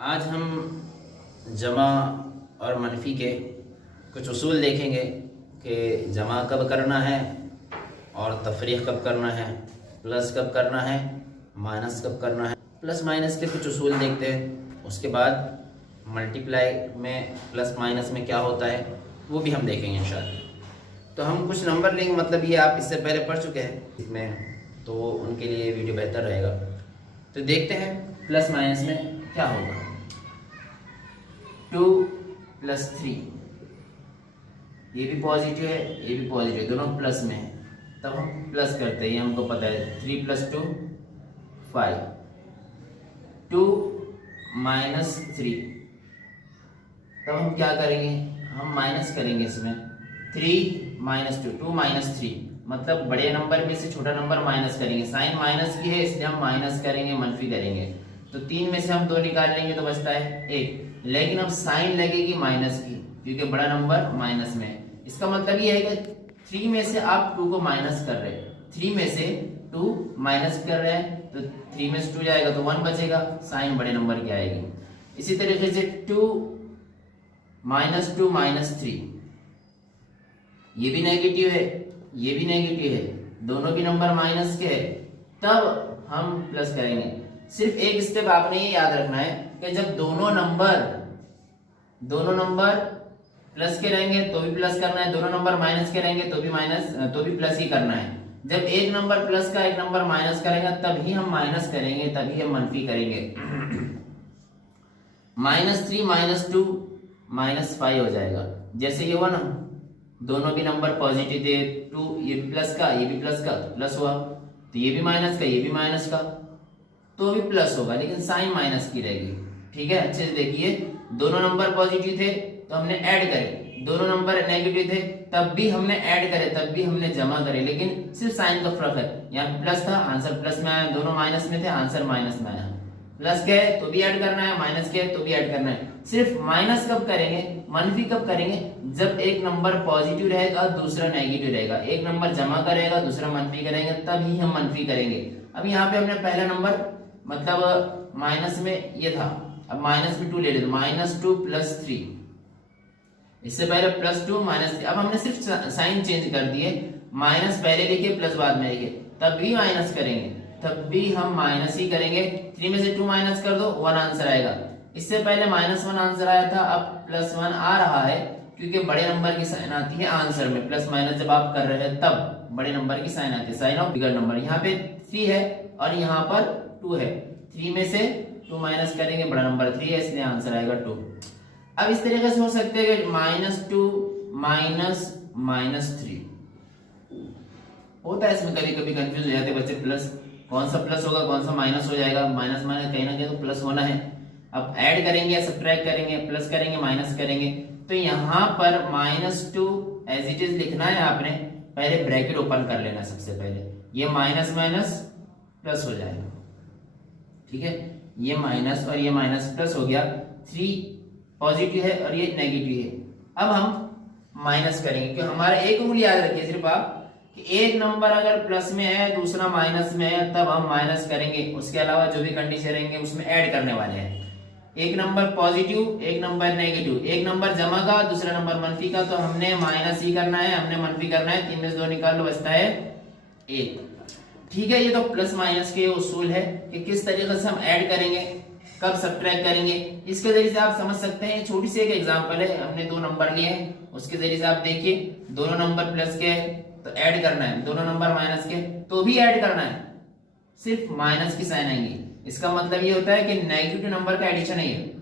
आज हम जमा और मनफी के कुछ उसूल देखेंगे कि जमा कब करना है और तफरीक कब करना है, प्लस कब करना है, माइनस कब करना है। प्लस माइनस के कुछ उसूल देखते हैं, उसके बाद मल्टीप्लाई में प्लस माइनस में क्या होता है वो भी हम देखेंगे इंशाअल्लाह। तो हम कुछ नंबर लेंगे, मतलब ये आप इससे पहले पढ़ चुके हैं इसमें, तो उनके लिए वीडियो बेहतर रहेगा। तो देखते हैं प्लस माइनस में क्या होगा। 2 + 3, ये भी पॉजिटिव है, ये भी पॉजिटिव है, दोनों प्लस में है, तब हम प्लस करते हैं, ये हमको पता है। 3 + 2 5, 2 - 3, तब हम क्या करेंगे, हम माइनस करेंगे इसमें। 3 - 2, 2 - 3, मतलब बड़े नंबर में से छोटा नंबर माइनस करेंगे। साइन माइनस की है इसलिए हम माइनस करेंगे, मनफी करेंगे। तो 3 में से हम 2 निकाल लेंगे तो बचता है 1, लेकिन अब साइन लगेगी माइनस की क्योंकि बड़ा नंबर माइनस में है। इसका मतलब ये है कि 3 में से आप 2 को माइनस कर रहे हैं, 3 में से 2 माइनस कर रहे हैं, तो 3 में से 2 जाएगा तो 1 बचेगा, साइन बड़े नंबर की आएगी। इसी तरीके से 2 - 2 - 3, ये भी नेगेटिव है, ये भी नेगेटिव है, दोनों भी नंबर माइनस के है, तब हम प्लस करेंगे। सिर्फ एक स्टेप आपने ये याद रखना है कि जब दोनों नंबर प्लस के रहेंगे तो भी प्लस करना है, दोनों नंबर माइनस के रहेंगे तो भी प्लस ही करना है। जब एक नंबर प्लस का एक नंबर माइनस करेगा तभी हम माइनस करेंगे, तभी हम मनफी करेंगे। -3 - 2 -5 हो जाएगा। जैसे ये हुआ ना, दोनों भी नंबर पॉजिटिव थे, 2 ये भी प्लस का ये भी प्लस का, प्लस हुआ, तो ये भी माइनस का ये भी माइनस का, तो भी प्लस होगा, लेकिन साइन माइनस की रहेगी। ठीक है, अच्छे से देखिए, दोनों नंबर पॉजिटिव थे तो हमने ऐड करे, दोनों नंबर नेगेटिव थे तब भी हमने ऐड करे, तब भी हमने जमा करे, लेकिन सिर्फ साइन का फर्क है। यहाँ प्लस था, आंसर प्लस में आया, दोनों माइनस में थे, आंसर माइनस में आया। प्लस के है तो भी ऐड करना है, माइनस के है तो भी ऐड करना है। सिर्फ माइनस कब करेंगे, मनफी कब करेंगे, जब एक नंबर पॉजिटिव रहेगा दूसरा नेगेटिव रहेगा, एक नंबर जमा करेगा दूसरा मनफी करेंगे, तभी हम मनफी करेंगे। अब यहाँ पे हमने पहला नंबर मतलब माइनस में ये था, अब माइनस में 2 ले लेते, -2 + 3, इससे पहले +2 -3, अब हमने सिर्फ साइन चेंज कर दिए, माइनस पहले लिखे प्लस बाद में लिखे, तब भी माइनस करेंगे, तब भी हम माइनस ही करेंगे। 3 में से 2 माइनस कर दो, 1 आंसर आएगा। इससे पहले -1 आंसर आया था, अब +1 आ रहा है क्योंकि बड़े नंबर की साइन आती है आंसर में। प्लस माइनस जब आप कर रहे हैं तब बड़े नंबर की साइन आती है, साइन ऑफ बिगर नंबर। यहाँ पे 3 है और यहाँ पर 2 है, 3 में से 2 माइनस करेंगे, बड़ा नंबर 3 है इसलिए आंसर आएगा 2। अब इस तरीके से हो सकते हैं कि -2 - -3 होता है, इसमें कभी कभी कंफ्यूज हो जाते हैं बच्चे, प्लस कौन सा प्लस होगा कौन सा माइनस हो जाएगा, माइनस माइनस कहीं ना कहीं तो प्लस होना है। अब ऐड करेंगे या सब्ट्रैक्ट करेंगे, प्लस करेंगे माइनस करेंगे, तो यहाँ पर -2 एज इट इज लिखना है आपने, पहले ब्रैकेट ओपन कर लेना सबसे पहले, ये माइनस माइनस प्लस हो जाएगा। ठीक है, ये माइनस और ये माइनस प्लस हो गया, 3 पॉजिटिव है और ये नेगेटिव है। अब हम माइनस करेंगे क्योंकि हमारा एक रूल याद रखिए सिर्फ आप, कि एक नंबर अगर प्लस में है दूसरा माइनस में है तब हम माइनस करेंगे, उसके अलावा जो भी कंडीशन रहेंगे उसमें ऐड करने वाले हैं। एक नंबर पॉजिटिव एक नंबर नेगेटिव, एक नंबर जमा का दूसरा नंबर मनफी का, तो हमने माइनस ही करना है, हमने मनफी करना है। 3 में से 2 निकाल लो, बचता है 1। ठीक है, ये तो प्लस माइनस के उसूल है कि किस तरीके से हम ऐड करेंगे, कब सब्ट्रैक्ट करेंगे। इसके जरिए से आप समझ सकते हैं, छोटी सी एक एग्जांपल है, हमने 2 नंबर लिए हैं, उसके जरिए से आप देखिए, दोनों नंबर प्लस के तो ऐड करना है, दोनों नंबर माइनस के तो भी ऐड करना है, सिर्फ माइनस की साइन आएंगी। इसका मतलब ये होता है कि नेगेटिव नंबर का एडिशन है ये,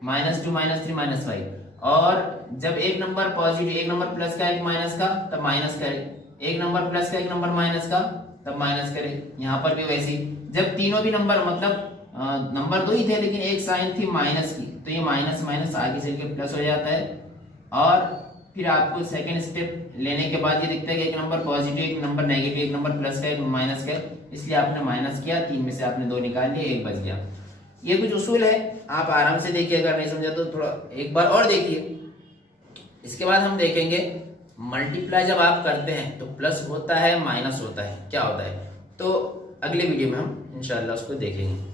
-2 -3 -5, और जब एक नंबर पॉजिटिव एक नंबर प्लस का एक माइनस का तब माइनस करे, एक नंबर प्लस का एक नंबर माइनस का तब माइनस करे। यहाँ पर भी वैसे ही, जब तीनों भी नंबर मतलब नंबर 2 ही थे लेकिन एक साइन थी माइनस की, तो ये माइनस माइनस आगे चल के प्लस हो जाता है। और फिर आपको सेकंड स्टेप लेने के बाद ये दिखता है कि एक नंबर पॉजिटिव एक नंबर नेगेटिव, एक नंबर प्लस का एक माइनस का, इसलिए आपने माइनस किया, 3 में से आपने 2 निकाल लिए, 1 बच गया। ये कुछ उसूल है, आप आराम से देखिए, अगर नहीं समझा तो थोड़ा एक बार और देखिए। इसके बाद हम देखेंगे मल्टीप्लाई जब आप करते हैं तो प्लस होता है माइनस होता है, क्या होता है, तो अगले वीडियो में हम इंशाल्लाह उसको देखेंगे।